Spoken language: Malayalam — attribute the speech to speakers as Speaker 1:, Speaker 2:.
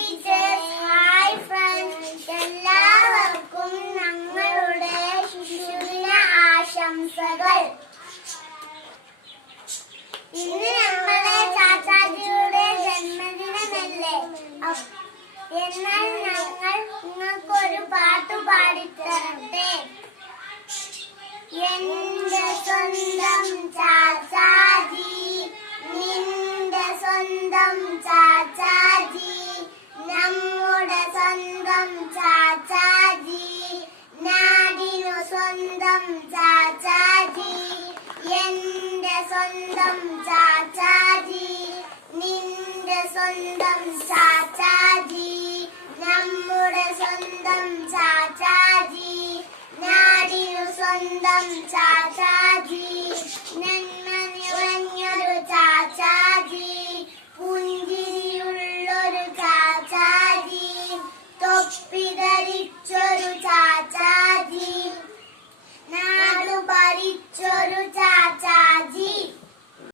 Speaker 1: ടീച്ചേഴ്സ് ഹായ് ഫ്രണ്ട്സ് എല്ലാവർക്കും ഞങ്ങളുടെ ശിശുദിന ആശംസകൾ. ഇന്ന് ഞങ്ങളെ ചാച്ചാജിയുടെ ജന്മദിനമല്ലേ? എന്നാൽ ഞങ്ങൾ നിങ്ങൾക്കൊരു പാട്ട് പാടിത്തരട്ടെ. എന്റെ സ്വന്തം ചാച്ചാജി നിന്റെ സ്വന്തം ചാച്ചാജി ചാച്ചാജി എന്റെ സ്വന്തം ചാച്ചാജി നിന്റെ സ്വന്തം ചാച്ചാജി നമ്മുടെ സ്വന്തം ചാച്ചാജി നാടിനു സ്വന്തം ഞങ്ങൾ